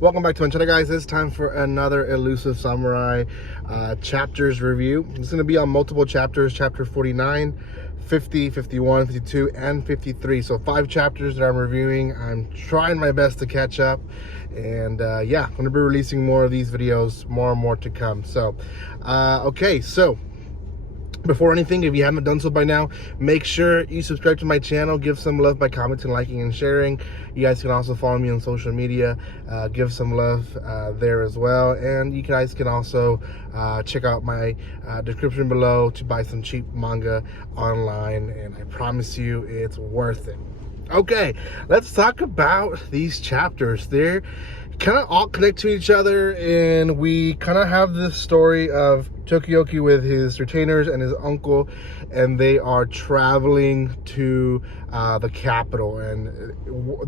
Welcome back to my channel, guys. It's time for another Elusive Samurai chapters review. It's going to be on multiple chapters: chapter 49, 50, 51, 52, and 53. So 5 chapters that I'm reviewing. I'm trying my best to catch up, and yeah, I'm going to be releasing more of these videos, more and more to come. So okay, so before anything, if you haven't done so by now, make sure you subscribe to my channel. Give some love by commenting, liking, and sharing. You guys can also follow me on social media. Give some love there as well. And you guys can also check out my description below to buy some cheap manga online. And I promise you, it's worth it. Okay, let's talk about these chapters. They're kind of all connect to each other, and we kind of have this story of Tokioki with his retainers and his uncle, and they are traveling to the capital. And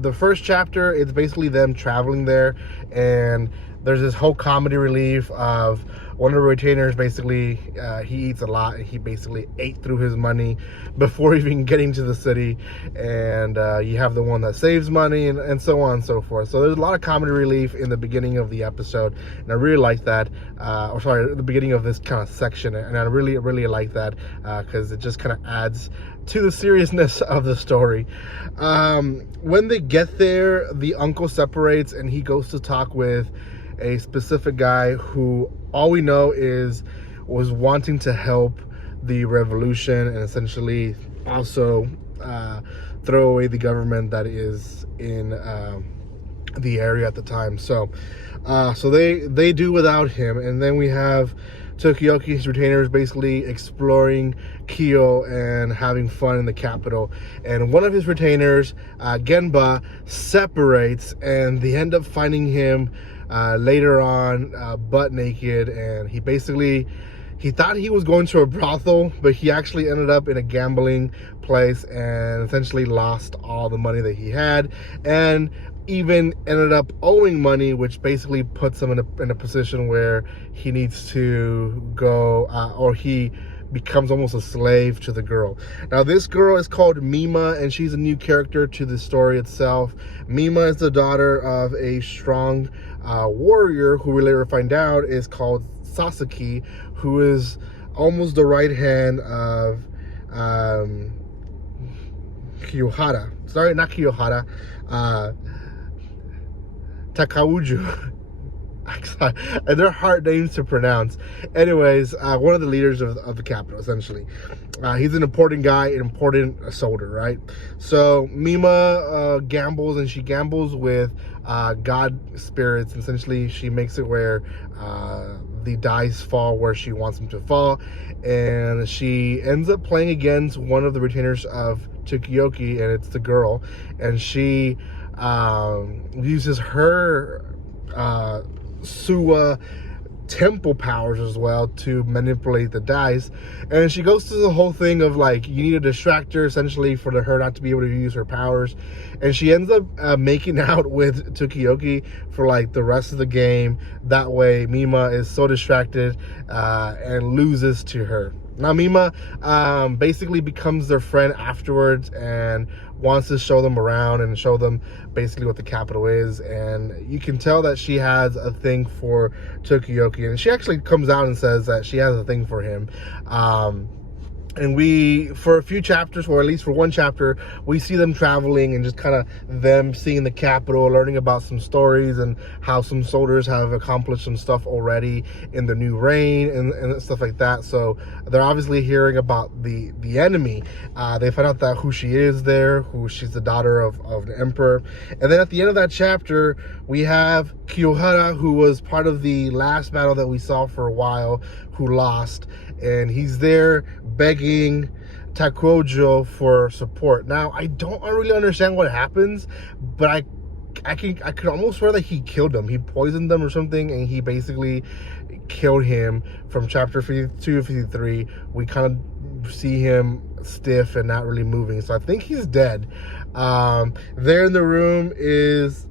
the first chapter, it's basically them traveling there, and there's this whole comedy relief of one of the retainers. Basically, he eats a lot, and he basically ate through his money before even getting to the city. And you have the one that saves money, and so on and so forth. So there's a lot of comedy relief in the beginning of the episode, and I really like that. Or sorry, the beginning of this kind of section, and I really like that because it just kind of adds to the seriousness of the story. When they get there, the uncle separates, and he goes to talk with a specific guy who all we know was wanting to help the revolution, and essentially also throw away the government that is in the area at the time. So they do without him, and then we have Tokioki's retainers basically exploring Kyo and having fun in the capital. And one of his retainers, Genba, separates, and they end up finding him later on butt naked. And he thought he was going to a brothel, but he actually ended up in a gambling place and essentially lost all the money that he had, and even ended up owing money, which basically puts him in a position where he needs to go, or he becomes almost a slave to the girl. Now, this girl is called Mima, and she's a new character to the story itself. Mima is the daughter of a strong warrior who we later find out is called Sasaki, who is almost the right hand of Kiyohara. Sorry, not Kiyohara. Takauju. And they're hard names to pronounce. Anyways, one of the leaders of the capital, essentially. He's an important guy, an important soldier, right? So Mima gambles, and she gambles with god spirits. Essentially, she makes it where the dice fall where she wants them to fall, and she ends up playing against one of the retainers of Tokioki, and it's the girl, and she uses her Suwa temple powers as well to manipulate the dice. And she goes through the whole thing of like, you need to distract her essentially for her not to be able to use her powers, and she ends up making out with Tokioki for like the rest of the game. That way Mima is so distracted and loses to her. Now Mima basically becomes their friend afterwards and wants to show them around and show them basically what the capital is. And you can tell that she has a thing for Tokioki, and she actually comes out and says that she has a thing for him. And for a few chapters, or at least for one chapter, we see them traveling and just kind of them seeing the capital, learning about some stories and how some soldiers have accomplished some stuff already in the new reign and stuff like that. So they're obviously hearing about the enemy. They find out that who she is there, who she's the daughter of the emperor. And then at the end of that chapter, we have Kiyohara, who was part of the last battle that we saw for a while, who lost, and he's there begging Takuojo for support. Now, I don't really understand what happens, but I could almost swear that he killed him. He poisoned them or something, and he basically killed him. From chapter 52 to 53, we kind of see him stiff and not really moving, so I think he's dead. There in the room is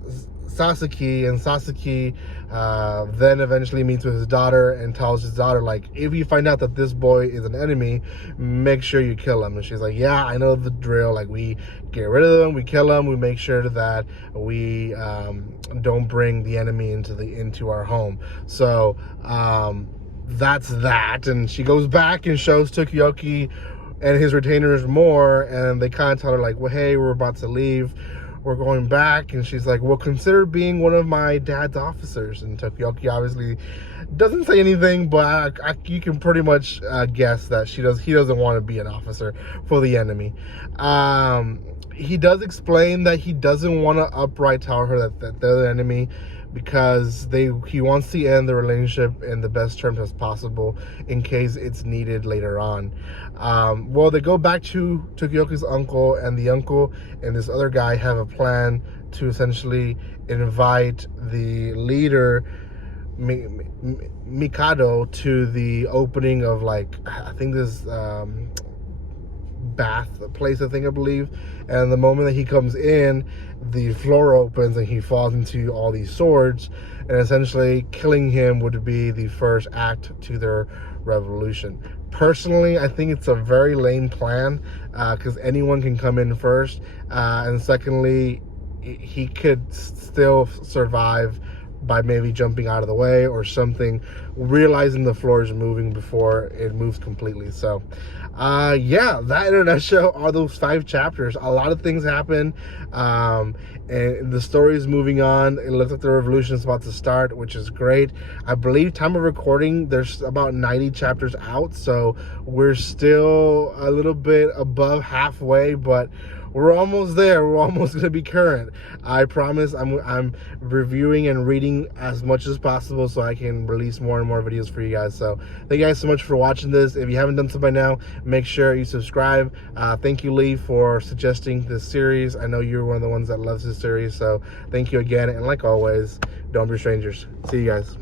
Sasaki, and Sasaki Then eventually meets with his daughter and tells his daughter, like, if you find out that this boy is an enemy, make sure you kill him. And she's like, yeah, I know the drill. Like, we get rid of them, we kill them, we make sure that we don't bring the enemy into our home. So that's that. And she goes back and shows Tokiyuki and his retainers more, and they kind of tell her, like, well, hey, we're about to leave, we're going back. And she's like, well, consider being one of my dad's officers. And Tokiyuki obviously doesn't say anything, but you can pretty much guess that he doesn't want to be an officer for the enemy. He does explain that he doesn't want to outright tell her that they're the enemy, because he wants to end the relationship in the best terms as possible in case it's needed later on. Well, they go back to Tokiyuki's uncle, and the uncle and this other guy have a plan to essentially invite the leader, Mikado, to the opening of, like, I think this bath place, I believe. And the moment that he comes in, the floor opens and he falls into all these swords, and essentially killing him would be the first act to their revolution. Personally, I think it's a very lame plan, because anyone can come in first, and secondly, he could still survive by maybe jumping out of the way or something, realizing the floor is moving before it moves completely. So yeah, that in a nutshell are those 5 chapters. A lot of things happen, and the story is moving on. It looks like the revolution is about to start, which is great. I believe, time of recording, there's about 90 chapters out, so we're still a little bit above halfway, but we're almost there. We're almost going to be current. I promise I'm reviewing and reading as much as possible so I can release more and more videos for you guys. So thank you guys so much for watching this. If you haven't done so by now, make sure you subscribe. Thank you, Lee, for suggesting this series. I know you're one of the ones that loves this series, so thank you again. And like always, don't be strangers. See you guys.